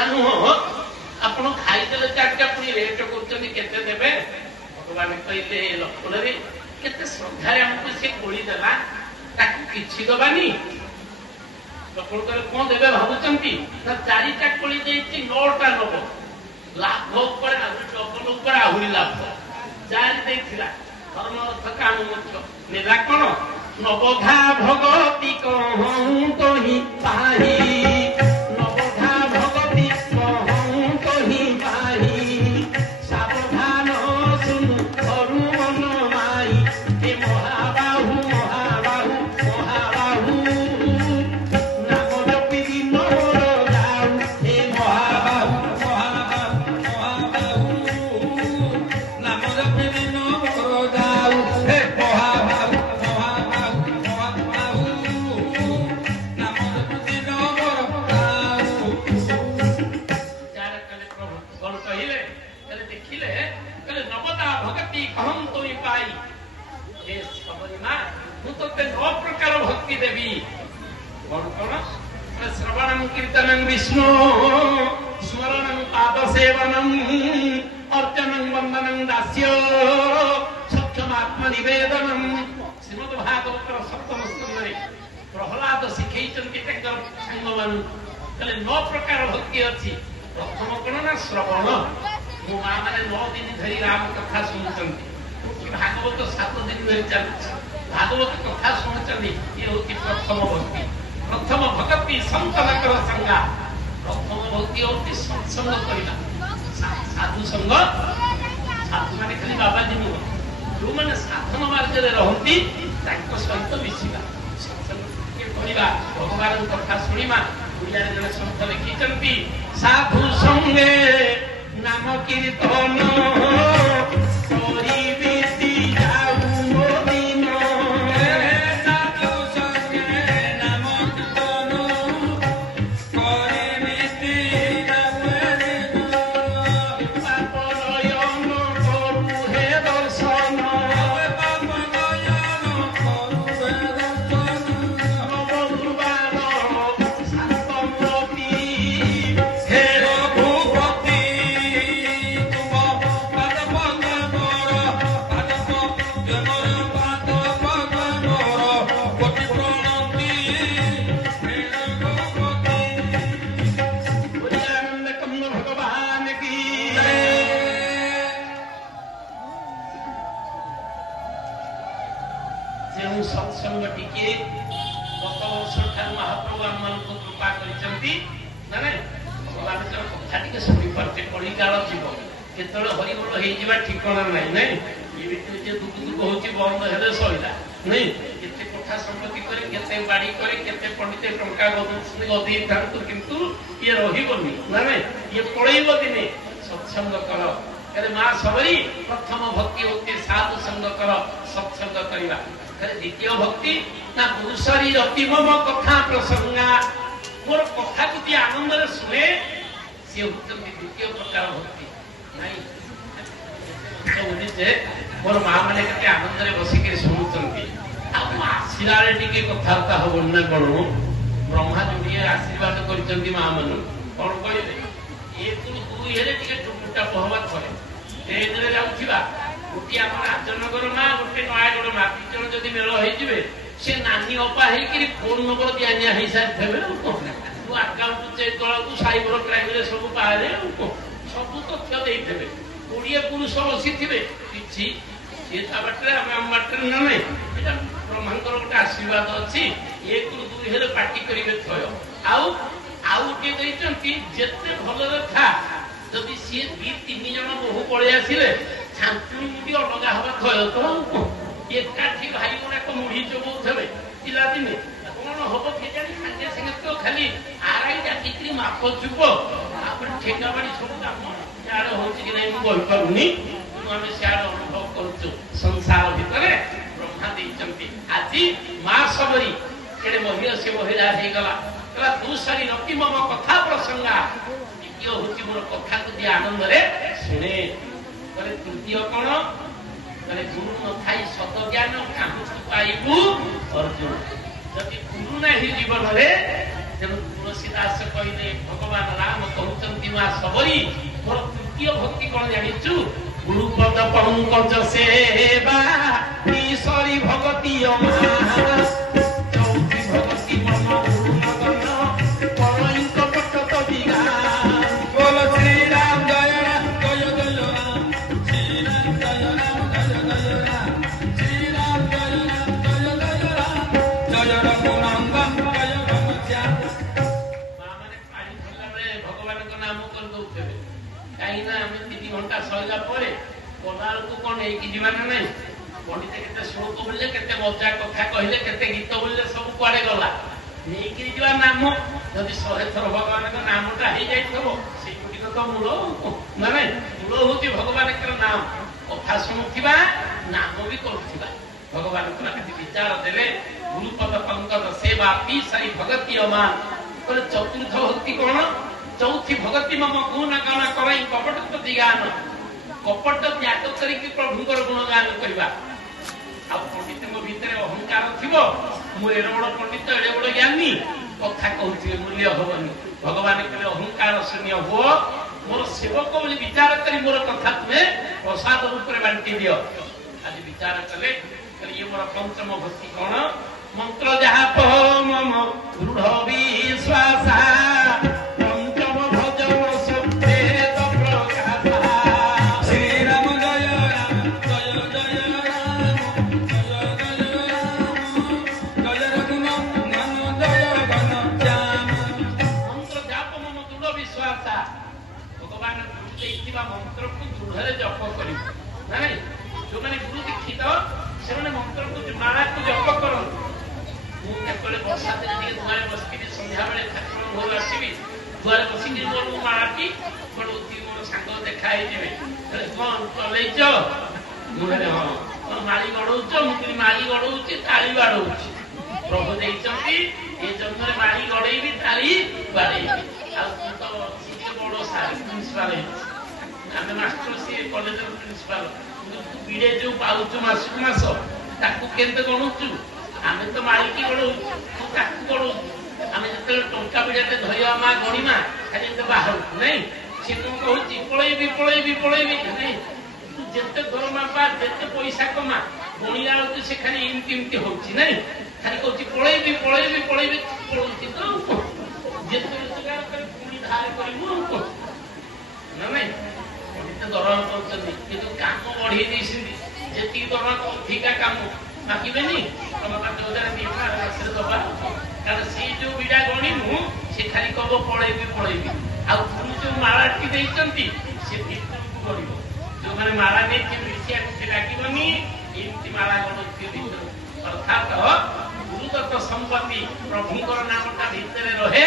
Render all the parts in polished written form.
କଥା ନୁହଁ। ଆପଣ ଖାଇଦେଲେ ଚାରିଟା ପୁଣି ରେଟ୍ କରୁଛନ୍ତି କେତେ ଦେବେ? ଭଗବାନ କହିଲେ ଲକ୍ଷ୍ମଣରେ କେତେ ଶ୍ରଦ୍ଧାରେ ଆମକୁ ସେ କୋଳି ଦେଲା, ତାକୁ କିଛି ଦବାନି? ଲକ୍ଷ୍ମଣ କହିଲେ କଣ ଦେବେ ଭାବୁଛନ୍ତି? ନା ଚାରିଟା କୋଳି ଦେଇଛି 9ଟା ନବ, ଲାଭ ଉପରେ ଆହୁରି ଡବଲ ଉପରେ ଆହୁରି ଲାଭ। ଚାରି ଦେଇଥିଲା ଧର୍ମ ଅର୍ଥ କାମ ମଧ୍ୟ ନେଲା କଣ? ନବଧା ଭଗତି କହଁ କହି ପାହି, ନବଧା ଭଗତି କହଁ କହି ପାହି, ସାବଧାନ ଶୁଣୁ କରୁ ମନ ମାଇ, ଏ ମହାବାହୁ ମହାବାହୁ ମହାବାହୁ, ନାମ ଜପି ଦିନ ମୋର ଯାଉ, ଏ ମହାବାହୁ ମହାବାହୁ ମହାବାହୁ, ନାମ ଜପି ଦିନ ମୋର ଯାଉ, ଏ ମହାବାହୁ ଭକ୍ତି ଦେବି। କଣ କଣ? ଶ୍ରବଣଂ କୀର୍ତ୍ତନଂ ବିଷ୍ଣୁ ସ୍ମରଣଂ ପାଦ ସେବନଂ ଅର୍ଚ୍ଚନଂ ବନ୍ଦନଂ ଦାସ୍ୟ ସକ୍ଷମାତ୍ମ ନିବେଦନଂ। ଶ୍ରୀମଦ୍ ଭାଗବତର ସପ୍ତମ ସ୍କନ୍ଧରେ ପ୍ରହ୍ଲାଦ ଶିଖେଇଛନ୍ତି ତାଙ୍କର ସାଙ୍ଗମାନଙ୍କୁ। ତାହେଲେ 9 ପ୍ରକାର ଭକ୍ତି ଅଛି। ପ୍ରଥମ କଣ? ନା ଶ୍ରବଣ। ମୋ ମା ମାନେ 9 ଦିନ ଧରି ରାମ କଥା ଶୁଣୁଛନ୍ତି। ଭାଗବତ 7 ଦିନ ଧରି ଚାଲୁଛି। ଭାଗବତ କଥା ଶୁଣୁଛନ୍ତି। ଇଏ ହଉଛି ପ୍ରଥମ ଭକ୍ତି। ପ୍ରଥମ ଭକ୍ତି ସନ୍ତନକର ସଂଜ୍ଞା। ପ୍ରଥମ ଭକ୍ତି ହଉଛି ସତ୍ସଙ୍ଗ କରିବା, ସାଧୁ ସଙ୍ଗ। ସାଧୁ ମାନେ ଖାଲି ବାବାଜୀ ନୁହଁ, ଯୋଉମାନେ ସାଧନ ମାର୍ଗରେ ରହନ୍ତି ତାଙ୍କ ସହିତ ମିଶିବା, ସତ୍ସଙ୍ଗ କରିବା, ଭଗବାନଙ୍କ କଥା ଶୁଣିବା। ଓଡ଼ିଆରେ ଜଣେ ସନ୍ଥ ଲେଖିଛନ୍ତି, ସାଧୁ ସଙ୍ଗେ ନାମ କୀର୍ତ୍ତନ କରିବି ଯାଉ ମୋ ଦିନ, ସାଧୁ ସଙ୍ଗେ ନାମ କୀର୍ତ୍ତନ କରିବି ଯାଉ ଦିନ, ପାପ ନୟନ କରୁ ହେ ଦର୍ଶନ, ପାପ ନୟନ କରୁ ହେ ଦର୍ଶନ, ନବଦୁର୍ବାନ ଶାନ୍ତମୂର୍ତ୍ତି ହେ ରଘୁପତି, ତୁମ ପାଦ ପଦ୍ମ ମୋର, ପାଦ ପଦ୍ମ ମୋର, ପାଦ ପଦ୍ମ ମୋର କୋଟି ପ୍ରଣତି ହେ ରଘୁପତି। ଆନନ୍ଦ କନ୍ଦ ଭଗବାନ କି ଯେଉଁ ସତ୍ସଙ୍ଗ ଟିକେ ଗତ ବର୍ଷ ଠାରୁ ମହାପ୍ରଭୁ ଆମମାନଙ୍କୁ କୃପା କରିଛନ୍ତି ନା ନାଇଁ, ଭଗବାନଙ୍କର କଥା ଟିକେ ଶୁଣିପାରୁଛେ। କଳିକାଳ ଯିବ, କେତେବେଳେ ହରିବୋଲ ହେଇଯିବା ଠିକଣା ନାହିଁ। ନାଇଁ, ଏ ଭିତରେ ଯେ ଦୁଃଖ ଦୁଃଖ ହଉଛି ବନ୍ଦ ହେଲେ ସଇଲା। ନାଇଁ, କେତେ କଥା ସମ୍ପତ୍ତି କରି, କେତେ ବାଡି କରି, କେତେ ପଣ୍ଡିତ ଟଙ୍କା ଗଦେଇଥାନ୍ତୁ, କିନ୍ତୁ ଇଏ ରହିବନି ନା ନାଇଁ, ଇଏ ପଳେଇବ ଦିନେ। ସତ୍ସଙ୍ଗ କର। ମା ସବରୀ ପ୍ରଥମ ଭକ୍ତି ହଉଛି ସାଧୁ ସଙ୍ଗ କର, ସତ୍ସଙ୍ଗ କରିବା। ଦ୍ୱିତୀୟ ଭକ୍ତି ନା ପୁରୁଷରୀ ଅତି ମମ କଥା ପ୍ରସଙ୍ଗା, ମୋର କଥାକୁ ଯିଏ ଆନନ୍ଦରେ ଶୁଣେ ସିଏ ହଉଛନ୍ତି ଦ୍ୱିତୀୟ ପ୍ରକାର ଭକ୍ତି। ନାଇଁ, ମୋର ମା ମାନେ କେତେ ଆନନ୍ଦରେ ବସିକି ଶୁଣୁଛନ୍ତି, ଆଉ ଆସିଲା ବେଳେ ଟିକେ କଥାବାର୍ତ୍ତା ହବନି ନା କଣ? ବ୍ରହ୍ମା ଯୋଡ଼ିଏ ଆଶୀର୍ବାଦ କରିଛନ୍ତି ମା ମାନଙ୍କୁ। କଣ କହିଲେ? ଦୁଇ ହେଲେ ଟିକେ ଟୁକୁଟା ପହବା ଥରେ ଟ୍ରେନରେ ଯାଉଥିବା, ଗୋଟିଏ ଆମର ରାଜନଗର ମା, ଗୋଟେ ନୟାଗଡ଼ ମା, 2 ଜଣ ଯଦି ମେଳ ହେଇଯିବେ, ସେ ନାନୀ ଅପା ହେଇକିରି ଫୋନ ନମ୍ବର ଦିଆନିଆ ହେଇସାରିଥିବେ। ଆଉ କଣ, ଆକାଉଣ୍ଟ ଚେକ୍ କଳାକୁ ସାଇବର କ୍ରାଇମରେ ସବୁ ପାରେ, ଆଉ କଣ, ସବୁ ତଥ୍ୟ ଦେଇଥିବେ। 20 ପୁରୁଷ ବସିଥିବେ, କିଛି ସିଏ ତା ବାଟରେ ଆମେ ଆମ ବାଟରେ ନା ନାହିଁ। ଏଇଟା ବ୍ରହ୍ମାଙ୍କର ଗୋଟେ ଆଶୀର୍ବାଦ ଅଛି। 1ରୁ 2 ହେଲେ ପାଟି କରିବେ ଥୟ। ଆଉ ଗୋଟିଏ ଦେଇଛନ୍ତି, ଯେତେ ଭଲରେ ଥା, ଯଦି ସିଏ 2-3 ଜଣ ବୋହୁ ପଳେଇ ଆସିଲେ ଛାଞ୍ଚୁଣି ମୁଣ୍ଡି ଅଲଗା ହବା ଥୟ। ତ ଏକାଠି ଭାଇ ଗୁଡାକ ମୁଢି ଚୋବଉଥିବେ ପିଲାଦିନେ, କଣ ହବ କେଜାଣି, ସାଙ୍ଗେ ସାଙ୍ଗେ ତ ଖାଲି ଆରାଇ ଡାକିକିରି ମାପ ଚୁପ, ତାପରେ ଠେଙ୍ଗା ବାଡି ସବୁ କାମ ସିଆଡେ ହଉଛି କି ନାଇଁ ମୁଁ କହିପାରୁନି, କିନ୍ତୁ ଆମେ ସିଆଡେ ଅନୁଭବ କରୁଛୁ। ସଂସାର ଭିତରେ ବ୍ରହ୍ମା ଦେଇଛନ୍ତି। ଆଜି ମା ସବରୀ କେଡେ ମହିଳା ସେ ମହିଳା ହେଇଗଲା, କହିଲା ତୁ ସରି ନତି ମମ କଥା ପ୍ରସଙ୍ଗା, ଦ୍ୱିତୀୟ ହଉଛି ମୋର କଥାକୁ ଯିଏ ଆନନ୍ଦରେ ଶୁଣେ। କହିଲେ ତୃତୀୟ କଣ? କହିଲେ ଗୁରୁ ନଥାଇ ସତ ଜ୍ଞାନ କାହୁଁକୁ ପାଇବୁ ଅର୍ଜୁନ। ଯଦି ଗୁରୁ ନାହିଁ ଜୀବନରେ, ତେଣୁ ତୁଳସୀ ଦାସ କହିଲେ, ଭଗବାନ ରାମ କହୁଛନ୍ତି ତବରି ମୋର ତୃତୀୟ ଭକ୍ତି କଣ ଜାଣିଛୁ? ଗୁରୁପଦ ପଙ୍କଜ ସେବା ଈଶ୍ୱରୀ ଭଗତି ଚୌଥି ଭଗତି ମନ ଗୁରୁମଗନ ପରଙ୍କ ପଟ ବିଘା बोल श्री राम जय राम जय जय राम श्री राम जय राम जय जय राम श्री राम जय राम जय जय राम जय रघुनंदन जय घनश्याम। मां माने पानी भरला बेले भगवान को नाम कर दउथेबे काई ना हम 3 घंटा सइला परे कोनाल को कोन हेकी जीवन नै पंडित केते श्लोक बोलले केते मजा कथा कहले केते गीत बोलले सब कुआडे गला नेकी जीवा नाम जदि 100 थर भगवान को नामटा हे जाइथबो से तो मूल ना ना मूल होती भगवान के नाम कथा शुणुवा नाम भी करुवा भगवान को विचार देले गुरुपद पंकज सेवा सारी भगती अमान बोले चतुर्थ भक्ति कौन? चौथी भगती मम गुण गान कर कपट प्रति गान कपट त्याग करके प्रभुंर गुणगान करवा। पंडित भितर अहंकार थी मुझे बड़ पंडित एड़े बड़ ज्ञानी कथा कहते मूल्य हबनी भगवान कहले अहंकार शून्य हो मोर सेवक बोली विचार करी मोर कथा तुम्हें प्रसाद रूप में बांटी दियो। आज विचार कले ये मोर पंचम भक्ति कौन? मंत्र जहा मम दृढ़ विश्वास पंचम भजन सुखेद प्रकाश श्री राम जय राम जय जय राम जय जय राम जय रघुनंदन जय घनश्याम। मंत्र जाप मम दृढ़ विश्वास भगवान मंत्र को दृढ़ जप कर जो मैंने गुरु दीक्षित से मंत्र को माला को जप कर वर्षा दिन दुआरे बसिक सन्ध्या बेले ठाकुर घर आसवि दुआरे बसिक मोर मालाटी पड़ोती मोर सांग देखाई कौन चलैच मुझे हाँ माड़ी गड़ौच मुझे माड़ी गड़ौची ताली बाड़ौची प्रभु देते ये जन्म माड़ी गड़ेबी ताली बाड़ेबी बड़ सार प्रिंसिपाल आम मास्टर सी कॉलेज प्रिंसिपाल विड़े जो पाऊचु मासक मास ताकू केंते गणुचु आम तो मारिकी गड़ौचु गड़ौचु आम जो टंका विड़ाटे धरिया माँ गणिमा खाली बाहर नहीं सी कौन कहूँ पलैबी पलैबी पलैबी नहीं जिते दरमा पा जिते पैसा कमा गणिला बेलू से खाली एमती एमती होची नहीं खाली कहूँ पलैबी पलैबी पलैबी पलौची तो जिते रोजगार कर पुणी धार करू ना नहीं दरमा पाँच कितु काम बढ़े जी दरमा अधिका काम मागेनि तुम 5,000 दबा कारण सी जो विड़ा गणिमु से खाली कब पलैबी पलैबी आउ जो मालाटी देती से भर को गढ़ जो मैंने माला नहीं लगनी एमती माला गढ़ अर्थात गुरुदत्त संपत्ति प्रभुंर नामटा भितर रहे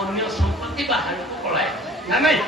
अन्य संपत्ति बाहर को पलाए ना नहीं